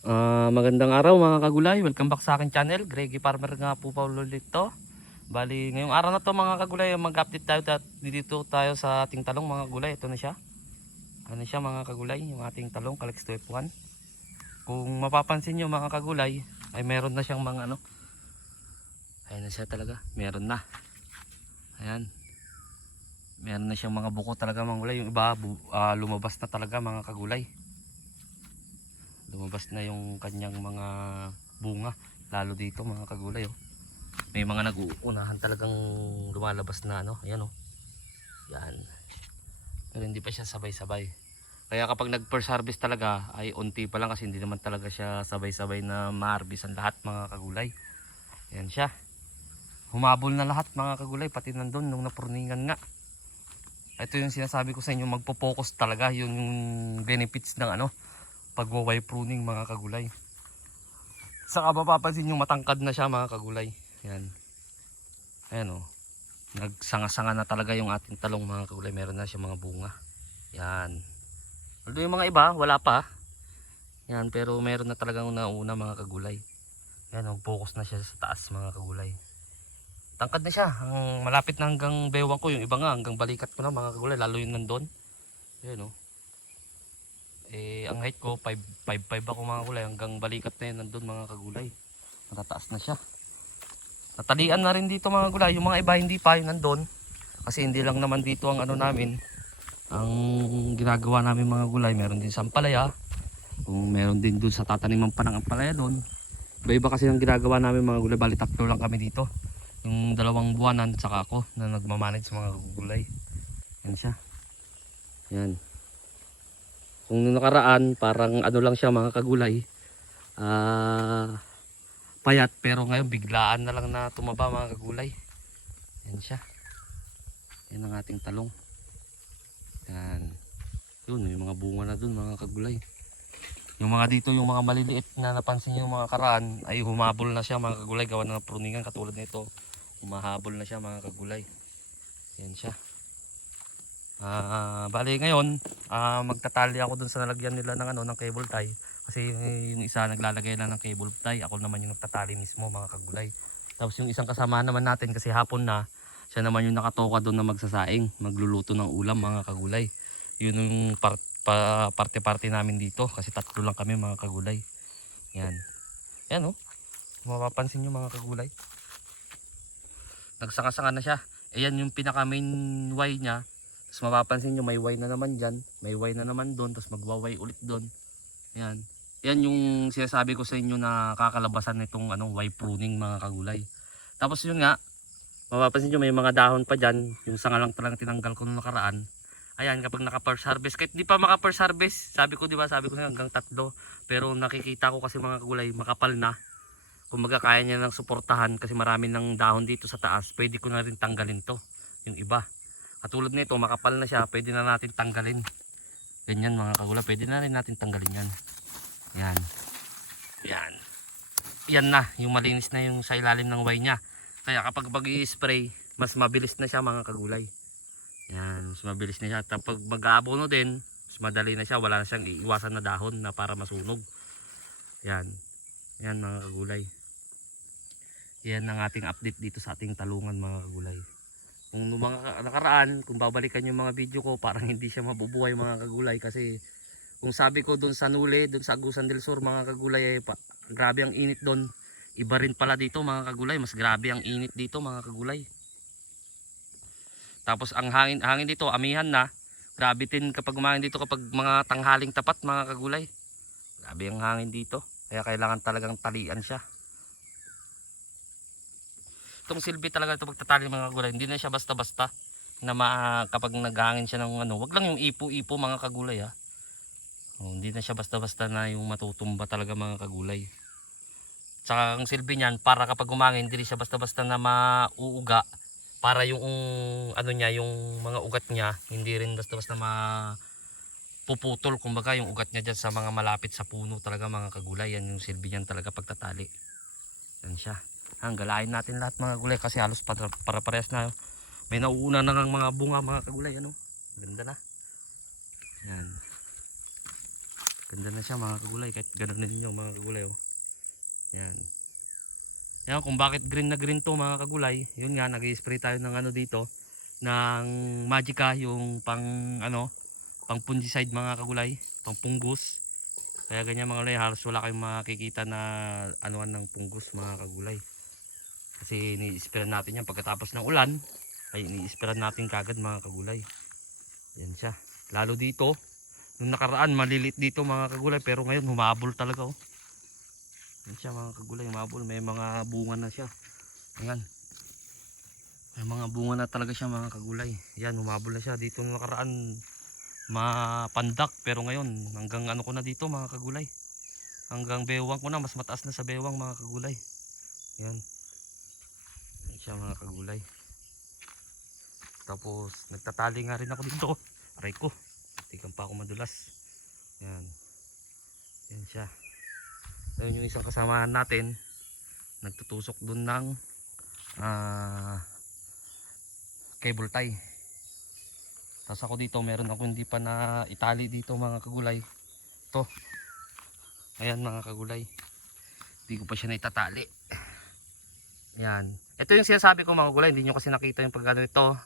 Magandang araw mga kagulay, welcome back sa akin channel. Greggy Farmer nga po pa ulit to. Bali, ngayong araw na to mga kagulay, mag-update tayo dito tayo sa ating talong mga kagulay. Ito na siya. Ano siya mga kagulay, yung ating talong Calyx 2F1. Kung mapapansin nyo mga kagulay, ay meron na siyang mga ano. Ayan na siya talaga, meron na. Ayan. Meron na siyang mga buko talaga mga kagulay. Yung iba lumabas na talaga mga kagulay. Lumabas na yung kanyang mga bunga, lalo dito mga kagulay oh. May mga nag-uunahan talagang lumalabas na ano, ayan oh. Yan. Pero hindi pa siya sabay-sabay. Kaya kapag nag first harvest talaga ay unti pa lang kasi hindi naman talaga siya sabay-sabay na ma-harvest ang lahat mga kagulay. Ayan siya. Humabol na lahat mga kagulay, pati nandun nung napurningan nga. Ito yung sinasabi ko sa inyo, magpo-focus talaga yung benefits ng ano, pagwa-wire pruning mga kagulay. Saka mapapansin nyo matangkad na siya mga kagulay. Yan. Ayan o. Nagsanga-sanga na talaga yung ating talong mga kagulay. Meron na siya mga bunga. Yan. Although yung mga iba wala pa. Yan. Pero meron na talagang nauna mga kagulay. Yan o. Focus na siya sa taas mga kagulay. Tangkad na siya. Malapit na hanggang bewang ko. Yung iba nga hanggang balikat ko na mga kagulay. Lalo yung nandun. Yan o. Ang height ko 5'5" ako mga kagulay. Hanggang balikat na yun nandun mga kagulay. Matataas na siya. Natalian na rin dito mga kagulay. Yung mga iba hindi pa yun nandun. Kasi hindi lang naman dito ang ano namin. Ang ginagawa namin mga kagulay. Meron din sa ampalaya. Meron din dun sa tataniman pa ng ampalaya dun. Iba-iba kasi ang ginagawa namin mga kagulay. Bali tatlo lang kami dito. Yung 2 buwanan saka ako na nagmamanage sa mga kagulay. Yan siya. Yan. Kung nung nakaraan parang ano lang siya mga kagulay, payat, pero ngayon biglaan na lang na tumaba mga kagulay. Yan siya. Yan ang ating talong. Yan. Yun, may mga bunga na dun mga kagulay. Yung mga dito, yung mga maliliit na napansin nyo mga karaan ay humabol na siya mga kagulay. Gawa na ng pruningan katulad nito. Humahabol na siya mga kagulay. Yan siya. Bali ngayon magtatali ako dun sa nalagyan nila ng ano, ng cable tie. Kasi yung isa naglalagay lang ng cable tie, ako naman yung nagtatali mismo mga kagulay. Tapos yung isang kasama naman natin kasi hapon na, siya naman yung nakatoka doon na magsasaing, magluluto ng ulam mga kagulay. Yun yung parte-parte namin dito kasi tatlo lang kami mga kagulay. Yan. Yan oh. Mapapansin nyo mga kagulay. Nagsanga-sanga na siya. Ayan yung pinaka main Y niya. Tapos mapapansin nyo may Y na naman dyan. May Y na naman doon. Tapos magwa-Y ulit doon. Ayan. Yan yung sinasabi ko sa inyo na kakalabasan nitong ano, Y pruning mga kagulay. Tapos yun nga. Mapapansin nyo may mga dahon pa dyan. Yung sanga lang talagang tinanggal ko nung nakaraan. Ayan, kapag naka first harvest. Kahit di pa maka first harvest. Sabi ko diba, sabi ko hanggang 3. Pero nakikita ko kasi mga kagulay makapal na. Kumbaga kaya niya nang suportahan kasi marami ng dahon dito sa taas. Pwede ko na rin tanggalin to. Yung iba. Katulad nito, makapal na siya, pwede na natin tanggalin. Ganyan mga kagulay, pwede na rin natin tanggalin yan. Yan. Yan. Yan na, yung malinis na yung sa ilalim ng Y niya. Kaya kapag mag-i-spray, mas mabilis na siya mga kagulay. Yan, mas mabilis na siya. Kapag mag-aabono din, mas madali na siya. Wala na siyang iiwasan na dahon na para masunog. Yan. Yan mga kagulay. Yan ang ating update dito sa ating talungan mga kagulay. Kung mga nakaraan, kung babalikan yung mga video ko, parang hindi siya mabubuhay mga kagulay. Kasi kung sabi ko dun sa Nule, dun sa Agusan del Sur mga kagulay, grabe ang init dun. Iba rin pala dito mga kagulay, mas grabe ang init dito mga kagulay. Tapos ang hangin dito, amihan na. Grabe din kapag umangin dito kapag mga tanghaling tapat mga kagulay. Grabe ang hangin dito, kaya kailangan talagang talian siya. Itong silbi talaga ito pagtatali mga kagulay, hindi na siya basta-basta na kapag naghangin siya ng ano, wag lang yung ipo-ipo mga kagulay ha. Hindi na siya basta-basta na yung matutumba talaga mga kagulay. Tsaka ang silbi niyan, para kapag umangin, hindi siya basta-basta na mauuga. Para yung ano niya, yung mga ugat niya, hindi rin basta-basta puputol, kumbaga yung ugat niya dyan sa mga malapit sa puno talaga mga kagulay. Yan yung silbi niyan talaga pagtatali. Yan siya. Galain natin lahat mga gulay kasi halos para-parehas na. May nauuna na ng mga bunga mga kagulay ano. Ganda na. Yan. Ganda na siya mga kagulay, kahit ganoon ninyo mga kagulay oh. Yan. Yan kung bakit green na green to mga kagulay. Yun nga, nag-i-spray tayo ng ano dito, ng Magica, yung pang ano, pang fungicide mga kagulay, pang pungus. Kaya ganyan mga kagulay, halos wala kayong makikita na anuan ng pungus mga kagulay. Kasi ni-spray natin yan pagkatapos ng ulan, ay ni-spray natin kagad mga kagulay. Yan siya. Lalo dito, nung nakaraan malilit dito mga kagulay, pero ngayon humabol talaga oh. Yan siya mga kagulay, humabol, may mga bunga na siya. Ayan. May mga bunga na talaga siya mga kagulay. Yan, humabol na siya. Dito nung nakaraan mapandak, pero ngayon hanggang ano ko na dito mga kagulay. Hanggang bewang ko na, mas mataas na sa bewang mga kagulay. Yan. Yan siya mga kagulay. Tapos nagtatali nga rin ako dito. Aray ko, tigang pa ako madulas. Yan. Yan siya. Ayun yung isang kasamahan natin, nagtutusok dun ng cable tie. Tapos ako dito, meron ako hindi pa na itali dito mga kagulay. Ito. Ayan mga kagulay. Hindi ko pa siya na itatali. Ayan. Ito yung sinasabi ko mga kagulay, hindi nyo kasi nakita yung pagkano ito.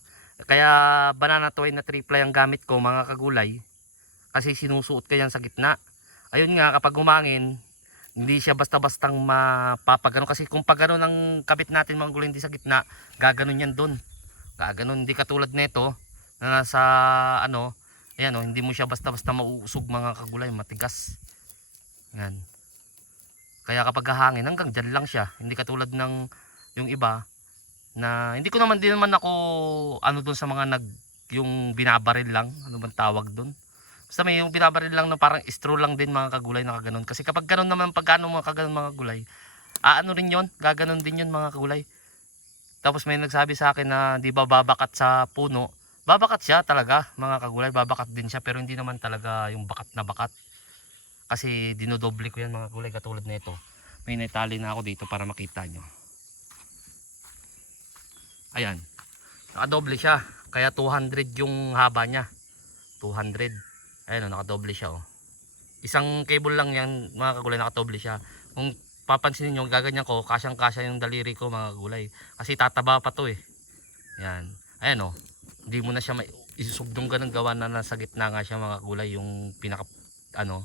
Kaya banana twine na 3-ply ang gamit ko mga kagulay. Kasi sinusuot ko yan sa gitna. Ayun nga, kapag umangin, hindi siya basta-bastang mapapagano. Kasi kung pagano ng kabit natin mga kagulay hindi sa gitna, gaganon yan dun. Gaganon, hindi katulad nito na nasa ano, ayan o, hindi mo siya basta-basta mauusog mga kagulay, matigas. Ayan. Kaya kapag hahangin, hanggang dyan lang siya. Hindi katulad ng yung iba na hindi ko naman din naman ako ano dun sa mga yung binabaril lang, ano bang tawag dun. Basta may yung binabaril lang na parang straw lang din mga kagulay na kaganon. Kasi kapag ganon naman, pag ano mga kaganon mga kagulay, ano rin yon, gaganon din yon mga kagulay. Tapos may nagsabi sa akin na di ba babakat sa puno. Babakat siya talaga mga kagulay, babakat din siya, pero hindi naman talaga yung bakat na bakat. Kasi dinodoble ko yan mga kagulay, katulad nito. May naitali na ako dito para makita nyo. Ayan, nakadoble siya, kaya 200 yung haba niya. 200. Ayan o, nakadoble siya oh. Isang cable lang yan mga kagulay, nakadoble siya. Kung papansinin nyo, gaganyan ko, kasyang kasya yung daliri ko mga kagulay. Kasi tataba pa to eh. Ayan, ayan o. Hindi mo na siya isusugdong ganun, gawa na nasa gitna nga siya mga kagulay. Yung pinaka ano,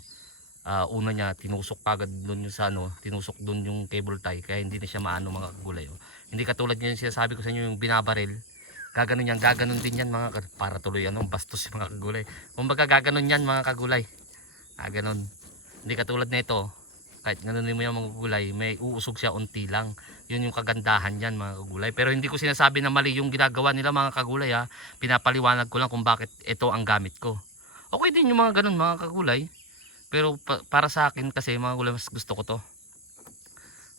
una niya tinusok agad doon yung sa ano, tinusok doon yung cable tie, kaya hindi na siya maano mga kagulay oh. Hindi katulad niyan sinasabi ko sa inyo yung binabaril, gaganon yan, gaganon din yan mga para tuloy ano, bastos yung mga kagulay. Kumbaga gaganon yan mga kagulay, ganon. Hindi katulad nito, kahit ganonin mo yung mga kagulay, may uusog siya unti lang. Yun yung kagandahan yan mga kagulay. Pero hindi ko sinasabi na mali yung ginagawa nila mga kagulay ha. Pinapaliwanag ko lang kung bakit ito ang gamit ko. Okay din yung mga ganon mga kagulay. Pero para sa akin kasi mga gulay, mas gusto ko to.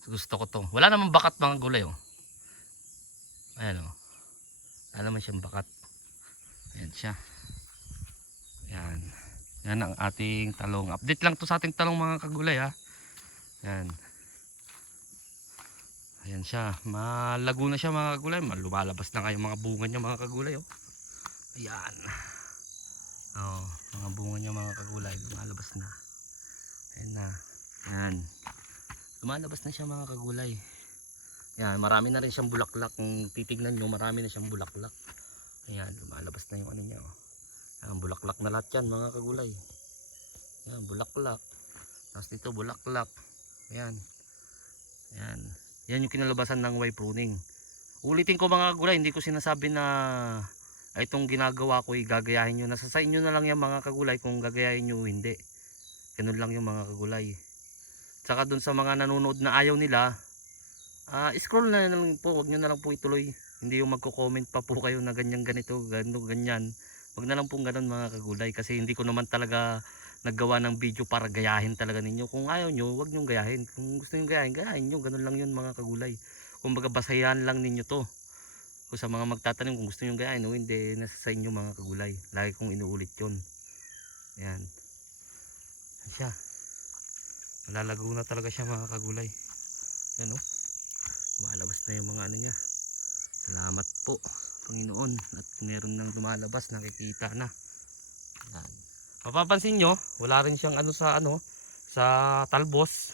Gusto ko to. Wala namang bakat mga gulay oh. Ayan oh. Wala naman siyang bakat. Ayan siya. Ayan. Yan ang ating talong. Update lang to sa ating talong mga kagulay ha. Ayan. Ayan siya. Malago na siya mga kagulay. Lumalabas na kayo mga bunga niya mga kagulay oh. Ayan. Oh, mga bunga niya mga kagulay lumalabas na. Ayan na. Ayan. Lumalabas na siya mga kagulay. Ayan, marami na rin siyang bulaklak. Kung titignan nyo, marami na siyang bulaklak. Ayan, lumalabas na yung ano niya oh. Ayan, bulaklak na lahat yan mga kagulay. Ayan, bulaklak. Tapos dito bulaklak. Ayan. Ayan. Yan yung kinalabasan ng Y pruning. Ulitin ko mga kagulay, hindi ko sinasabi na itong ginagawa ko gagayahin nyo. Nasa sa inyo na lang yan mga kagulay kung gagayahin nyo o hindi. Ganun lang yung mga kagulay. Tsaka dun sa mga nanonood na ayaw nila, scroll na lang po, wag nyo na lang po ituloy. Hindi yung magko-comment pa po kayo na ganyan ganito, ganyan. Wag na lang pong ganun mga kagulay, kasi hindi ko naman talaga naggawa ng video para gayahin talaga ninyo. Kung ayaw nyo, wag nyo gayahin. Kung gusto nyo gayahin, gayahin nyo. Ganun lang yun mga kagulay. Kung baga basayan lang ninyo to. Kung sa mga magtatanong kung gusto nyo gayahin o hindi, nasa sa inyo mga kagulay. Lagi kong inuulit yun. Ayan. Ayan siya. Malalago na talaga siya mga kagulay. Ayan o. Lumalabas na yung mga ano niya. Salamat po Panginoon. At meron nang lumalabas, nakikita na. Ayan. Mapapansin nyo, wala rin siyang ano sa talbos.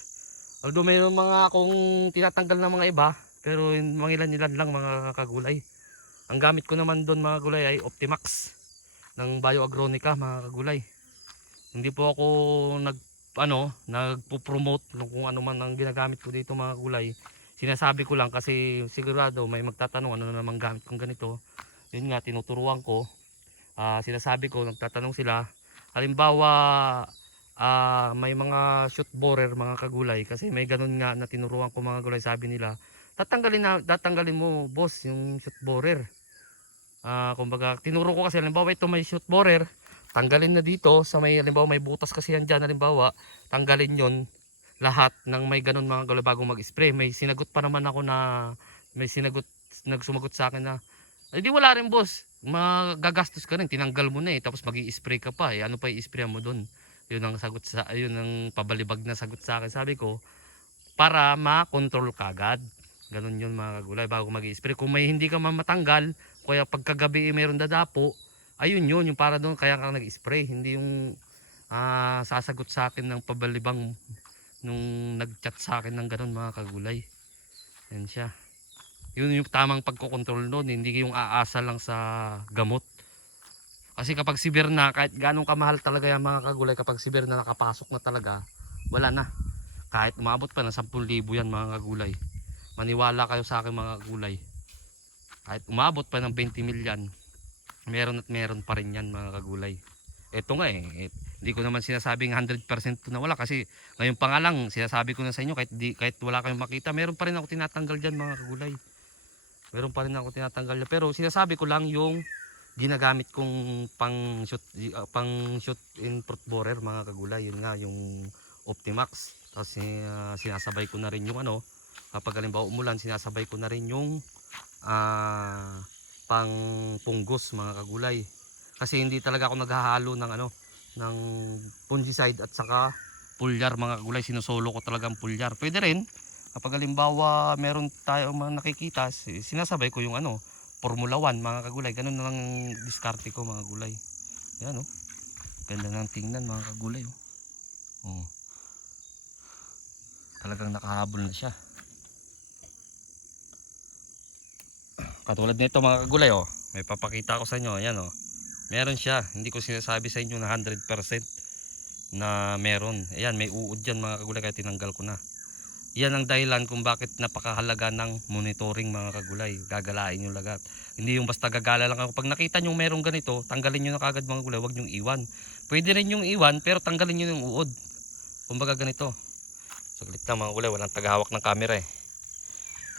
Although mayroon mga akong tinatanggal na mga iba, pero mangilan-ilan lang mga kagulay. Ang gamit ko naman doon mga gulay ay Optimax ng Bioagronica mga kagulay. Hindi po ako nagpo-promote ng kung ano man ang ginagamit ko dito mga gulay. Sinasabi ko lang kasi sigurado may magtatanong ano na naman gamit kong ganito. Yun nga tinuturuan ko. Sinasabi ko, nagtatanong sila. Halimbawa, may mga shoot borer mga kagulay kasi may ganun nga na tinuruan ko mga gulay, sabi nila, tatanggalin mo boss yung shoot borer. Kumbaga tinuro ko kasi halimbawa ito may shoot borer, tanggalin na dito sa may halimbawa may butas kasi yan dyan, halimbawa tanggalin yon lahat ng may ganun mga gulay bago mag-spray. May sinagot pa naman ako na nagsumagot sa akin na di wala rin boss, magagastos ka rin, tinanggal mo na tapos magi-spray ka pa ano pa i-spray mo doon. Yun ang pabalibag na sagot sa akin. Sabi ko para ma-control kagad, ganun yun mga kagulay bago magi-spray. Kung may hindi ka matanggal, kaya pagkagabi mayroon dadapo, ayun yun yung para doon kaya ka nag-spray. Hindi yung sasagot sa akin ng pabalibang nung nag-chat sa akin ng ganun mga kagulay. Yan siya. Yun yung tamang pagkokontrol doon, hindi yung aasa lang sa gamot. Kasi kapag severe na, kahit ganong kamahal talaga yung mga kagulay, kapag severe na nakapasok na talaga, wala na. Kahit umabot pa ng 10,000 yan mga kagulay. Maniwala kayo sa akin mga kagulay. Kahit umabot pa ng 20 milyan, meron at meron pa rin yan mga kagulay. Ito nga hindi ko naman sinasabing 100% na wala, kasi ngayon pa nga lang sinasabi ko na sa inyo, kahit wala kayong makita, meron pa rin ako tinatanggal dyan mga kagulay. Meron pa rin ako tinatanggal dyan, pero sinasabi ko lang yung ginagamit kong pang shoot in fruit borer mga kagulay. Yun nga yung Optimax. Tapos sinasabay ko na rin yung kapag halimbawa umulan, sinasabay ko na rin yung pang punggos mga kagulay. Kasi hindi talaga ako naghahalo ng fungicide at saka pulyar mga kagulay. Sinusolo ko talagang pulyar. Pwede rin kapag halimbawa meron tayo nakikita, sinasabay ko yung Formula 1 mga kagulay. Ganun na lang diskarte ko mga gulay. Yan ganda ng tingnan mga kagulay. Talagang nakahabol na siya. Katulad nito mga kagulay may papakita ko sa inyo. Yan meron siya. Hindi ko sinasabi sa inyo na 100% na meron. Ayan, may uod dyan mga kagulay, kaya tinanggal ko na. Yan ang dahilan kung bakit napakahalaga ng monitoring mga kagulay. Gagalain nyo lagat. Hindi yung basta gagala lang ako. Pag nakita nyo merong ganito, tanggalin nyo na kagad mga kagulay. Huwag nyo iwan. Pwede rin yung iwan, pero tanggalin nyo yung uod. Kumbaga ganito. Saglit na mga kagulay, walang tagahawak ng camera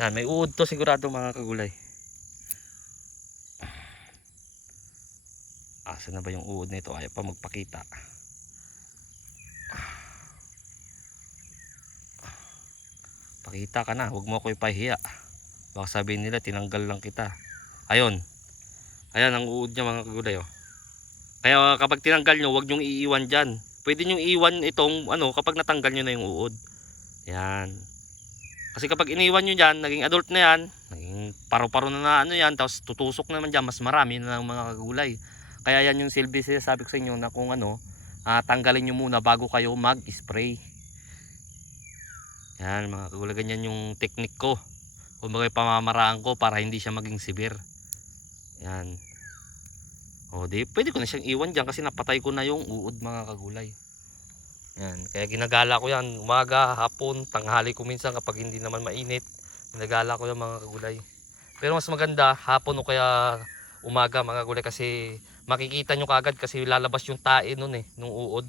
Yan, may uod to sigurado mga kagulay. Asa na ba yung uod nito? Ayaw pa magpakita. Pakita ka na, huwag mo ako ipahiya. Baka sabihin nila tinanggal lang kita. Ayun. Ayan ang uod niya mga kagulay Kaya kapag tinanggal nyo, huwag nyong iiwan dyan. Pwede nyong iiwan itong kapag natanggal nyo na yung uod. Yan. Kasi kapag iniwan nyo dyan, naging adult na yan, naging paro-paro na yan, tapos tutusok naman dyan, mas marami na ng mga kagulay. Kaya yan yung silbi sabi ko sa inyo na kung tanggalin nyo muna bago kayo mag-spray. Yan mga kagulay, ganyan yung technique ko. Kumbaga pamamaraan ko para hindi siya maging severe. Yan. Pwede ko na siyang iwan dyan kasi napatay ko na yung uod mga kagulay. Yan. Kaya ginagala ko yan umaga, hapon, tanghali ko minsan kapag hindi naman mainit. Ginagala ko yan mga kagulay. Pero mas maganda hapon o kaya umaga mga kagulay, kasi makikita nyo kagad kasi lalabas yung tae nun nung uod.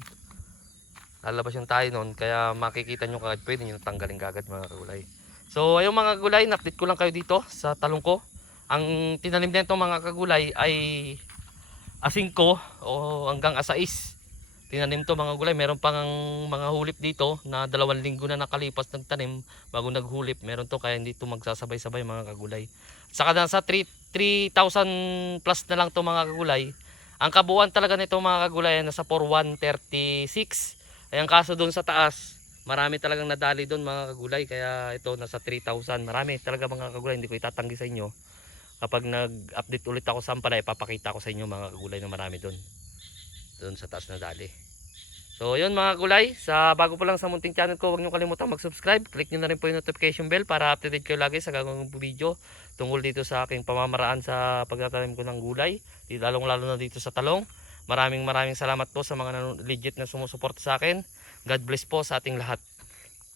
Lalabas yung tayo nun, kaya makikita nyo kagad, pwede nyo tanggalin kagad mga kagulay. So ayun mga kagulay, na-update ko lang kayo dito sa talong ko. Ang tinanim nito mga kagulay ay A5 o hanggang A6. Tinanim to mga kagulay, meron pang mga hulip dito na 2 linggo na nakalipas nagtanim bago naghulip. Meron to, kaya hindi to magsasabay-sabay mga kagulay. Saka nasa 3,000 plus na lang to mga kagulay. Ang kabuuan talaga nito mga kagulay nasa 4,136. Ay ang kaso doon sa taas, marami talagang nadali doon mga kagulay, kaya ito nasa 3,000. Marami talaga mga kagulay, hindi ko itatanggi sa inyo. Kapag nag-update ulit ako sa ampalaya, papakita ko sa inyo mga kagulay na marami doon. doon sa taas na dali. So yun mga gulay, sa bago po lang sa munting channel ko, huwag niyo kalimutan mag-subscribe. Click niyo na rin po yung notification bell para updated kayo lagi sa gagawin kong video tungkol dito sa aking pamamaraan sa pagtatanim ko ng gulay, lalong lalo na dito sa talong. Maraming salamat po sa mga legit na sumusuporta sa akin. God bless po sa ating lahat.